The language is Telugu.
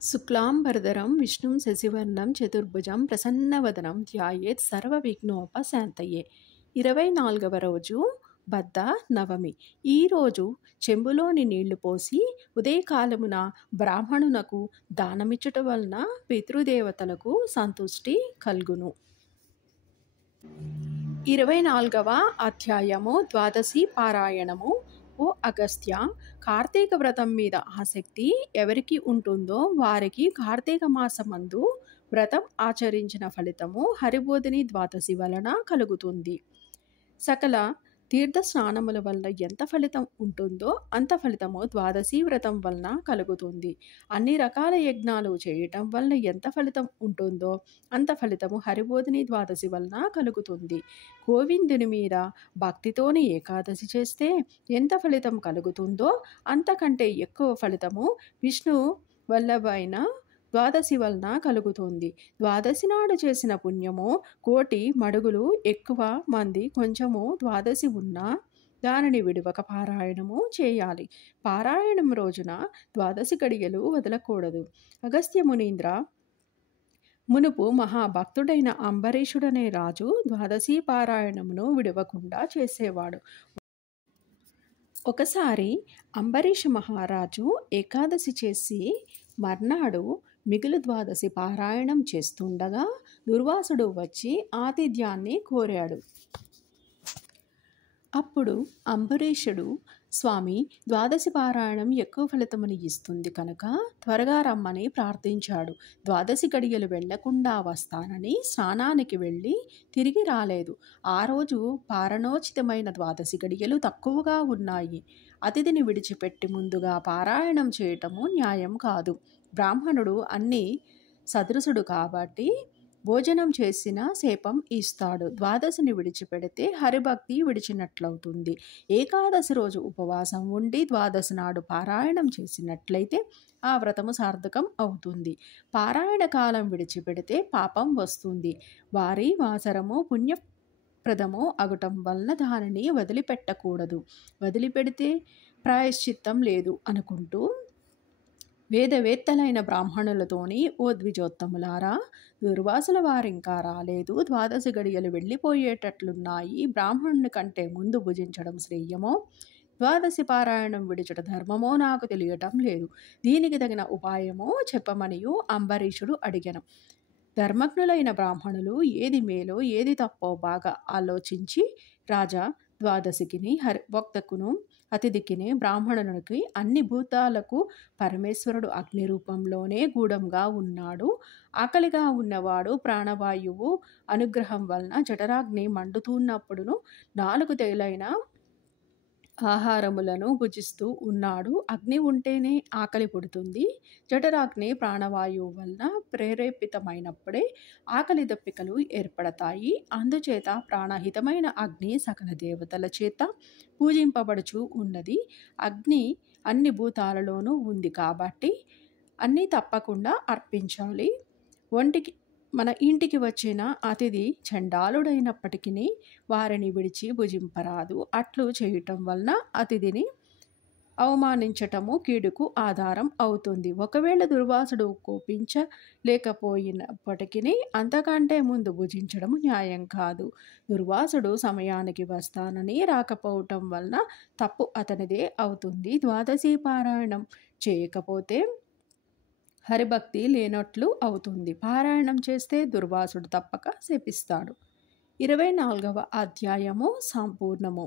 శుక్లాంబరధరం విష్ణుం శశివర్ణం చతుర్భుజం ప్రసన్నవదనం ధ్యాయేత్ సర్వవిఘ్నోపశాంతయే. 24వ రోజు బద్ధ నవమి. ఈరోజు చెంబులోని నీళ్లు పోసి ఉదయకాలమున బ్రాహ్మణునకు దానమిచ్చుట వలన పితృదేవతలకు సంతుష్టి కల్గును. 24వ అధ్యాయము ద్వాదశి పారాయణము. ఓ అగస్త్య, కార్తీక వ్రతం మీద ఆసక్తి ఎవరికి ఉంటుందో వారికి కార్తీక మాసమందు వ్రతం ఆచరించిన ఫలితము హరిబోధిని ద్వాదశి వలన కలుగుతుంది. సకల తీర్థ స్నానముల వలన ఎంత ఫలితం ఉంటుందో అంత ఫలితము ద్వాదశి వ్రతం వలన కలుగుతుంది. అన్ని రకాల యజ్ఞాలు చేయటం వలన ఎంత ఫలితం ఉంటుందో అంత ఫలితము హరిబోధిని ద్వాదశి వలన కలుగుతుంది. గోవిందుని మీద భక్తితోని ఏకాదశి చేస్తే ఎంత ఫలితం కలుగుతుందో అంతకంటే ఎక్కువ ఫలితము విష్ణు వల్లభైన ద్వాదశి వలన కలుగుతుంది. ద్వాదశి నాడు చేసిన పుణ్యము కోటి మడుగులు ఎక్కువ. మంది కొంచెము ద్వాదశి ఉన్నా దానిని విడువక పారాయణము చేయాలి. పారాయణం రోజున ద్వాదశి గడియలు వదలకూడదు. అగస్త్య మునీంద్ర, మునుపు మహాభక్తుడైన అంబరీషుడనే రాజు ద్వాదశి పారాయణమును విడవకుండా చేసేవాడు. ఒకసారి అంబరీష మహారాజు ఏకాదశి చేసి మర్నాడు మిగులు ద్వాదశి పారాయణం చేస్తుండగా దుర్వాసుడు వచ్చి ఆతిథ్యాన్ని కోరాడు. అప్పుడు అంబరీషుడు, స్వామి, ద్వాదశి పారాయణం ఎక్కువ ఫలితముని ఇస్తుంది కనుక త్వరగా రమ్మని ప్రార్థించాడు. ద్వాదశి గడియలు వెళ్లకుండా వస్తానని స్నానానికి వెళ్ళి తిరిగి రాలేదు. ఆ రోజు పారణోచితమైన ద్వాదశి గడియలు తక్కువగా ఉన్నాయి. అతిథిని విడిచిపెట్టి ముందుగా పారాయణం చేయటము న్యాయం కాదు. బ్రాహ్మణుడు అన్ని సదృశుడు కాబట్టి భోజనం చేసిన శాపం ఇస్తాడు. ద్వాదశిని విడిచిపెడితే హరిభక్తి విడిచినట్లవుతుంది. ఏకాదశి రోజు ఉపవాసం ఉండి ద్వాదశి నాడు పారాయణం చేసినట్లయితే ఆ వ్రతము సార్థకం అవుతుంది. పారాయణ కాలం విడిచిపెడితే పాపం వస్తుంది. వారి వాసరము పుణ్యప్రదము అగుటం వలన దానిని వదిలిపెట్టకూడదు. వదిలిపెడితే ప్రాయశ్చిత్తం లేదు అనుకుంటూ వేదవేత్తలైన బ్రాహ్మణులతోని, ఓ ద్విజోత్తములారా, దుర్వాసుల వారింకా రాలేదు. ద్వాదశి గడియలు వెళ్ళిపోయేటట్లున్నాయి. బ్రాహ్మణుని కంటే ముందు భుజించడం శ్రేయమో ద్వాదశి పారాయణం విడిచుట ధర్మమో నాకు తెలియటం లేదు. దీనికి తగిన ఉపాయమో చెప్పమనియు అంబరీషుడు అడిగెను. ధర్మజ్ఞులైన బ్రాహ్మణులు ఏది మేలో ఏది తప్పో బాగా ఆలోచించి, రాజా, ద్వాదశికిని భక్తకును అతిథికిని బ్రాహ్మణునికి అన్ని భూతాలకు పరమేశ్వరుడు అగ్ని రూపంలోనే గూఢంగా ఉన్నాడు. ఆకలిగా ఉన్నవాడు ప్రాణవాయువు అనుగ్రహం వలన జఠరాగ్ని మండుతున్నప్పుడును 4 తేలైన ఆహారములను భుజిస్తూ ఉన్నాడు. అగ్ని ఉంటేనే ఆకలి పుడుతుంది. జఠరాగ్ని ప్రాణవాయువు వలన ప్రేరేపితమైనప్పుడే ఆకలి దప్పికలు ఏర్పడతాయి. అందుచేత ప్రాణహితమైన అగ్ని సకల దేవతల చేత పూజింపబడుచు ఉన్నది. అగ్ని అన్ని భూతాలలోనూ ఉంది కాబట్టి అన్నీ తప్పకుండా అర్పించాలి. మన ఇంటికి వచ్చిన అతిథి చండాలుడైనప్పటికీ వారిని విడిచి భుజింపరాదు. అట్లు చేయటం వలన అతిథిని అవమానించటము కీడుకు ఆధారం అవుతుంది. ఒకవేళ దుర్వాసుడు కోపించలేకపోయినప్పటికీ అంతకంటే ముందు భుజించడం న్యాయం కాదు. దుర్వాసుడు సమయానికి వస్తానని రాకపోవటం వలన తప్పు అతనిదే అవుతుంది. ద్వాదశి పారాయణం చేయకపోతే హరిభక్తి లేనట్లు అవుతుంది. పారాయణం చేస్తే దుర్వాసుడు తప్పక శపిస్తాడు. 24వ అధ్యాయము సంపూర్ణము.